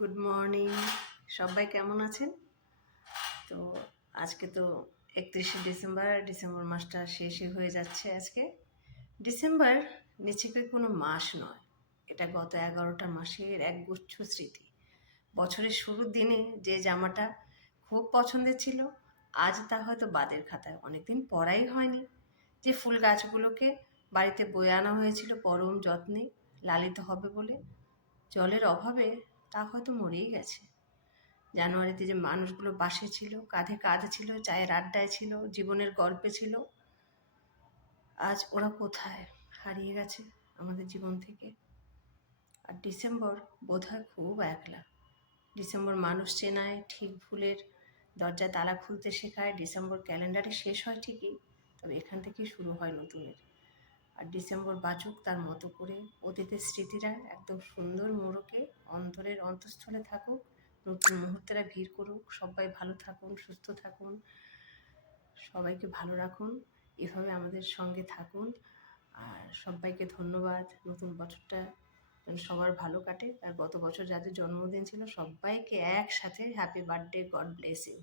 Good morning. সবাই কেমন আছেন? তো আজকে তো 31শে ডিসেম্বর। ডিসেম্বর মাসটা শেষই হয়ে যাচ্ছে আজকে। ডিসেম্বর নিছকে কোনো মাস নয়, এটা গত 11টা মাসের একগুচ্ছ স্মৃতি। বছরের শুরুর দিনে যে জামাটা খুব পছন্দের ছিল, আজ তা হয়তো বাদের খাতায়, অনেকদিন পরাই হয়নি। যে ফুল গাছগুলোকে বাড়িতে বয়ে আনা হয়েছিল পরম যত্নে, লালিত হবে বলে, জলের অভাবে তা হয়তো মরেই গেছে। জানুয়ারিতে যে মানুষগুলো পাশে ছিল, কাঁধে কাঁধ ছিল, চায়ের আড্ডায় ছিল, জীবনের গল্পে ছিল, আজ ওরা কোথায়? হারিয়ে গেছে আমাদের জীবন থেকে। আর ডিসেম্বর বোধহয় খুব একলা। ডিসেম্বর মানুষ চেনায়, ঠিক ভুলের দরজায় তালা খুলতে শেখায়। ডিসেম্বর ক্যালেন্ডারে শেষ হয় ঠিকই, তবে এখান থেকেই শুরু হয় নতুনের। আর ডিসেম্বর বাঁচুক তার মতো করে, অতীতের স্মৃতিরা একদম সুন্দর মোড়কে অন্তরের অন্তঃস্থলে থাকুক, নতুন মুহূর্তেরা ভিড় করুক। সবাই ভালো থাকুন, সুস্থ থাকুন, সবাইকে ভালো রাখুন, এভাবে আমাদের সঙ্গে থাকুন। আর সবাইকে ধন্যবাদ। নতুন বছরটা যেন সবার ভালো কাটে। আর গত বছর যাদের জন্মদিন ছিল সবাইকে একসাথে happy birthday, God bless you.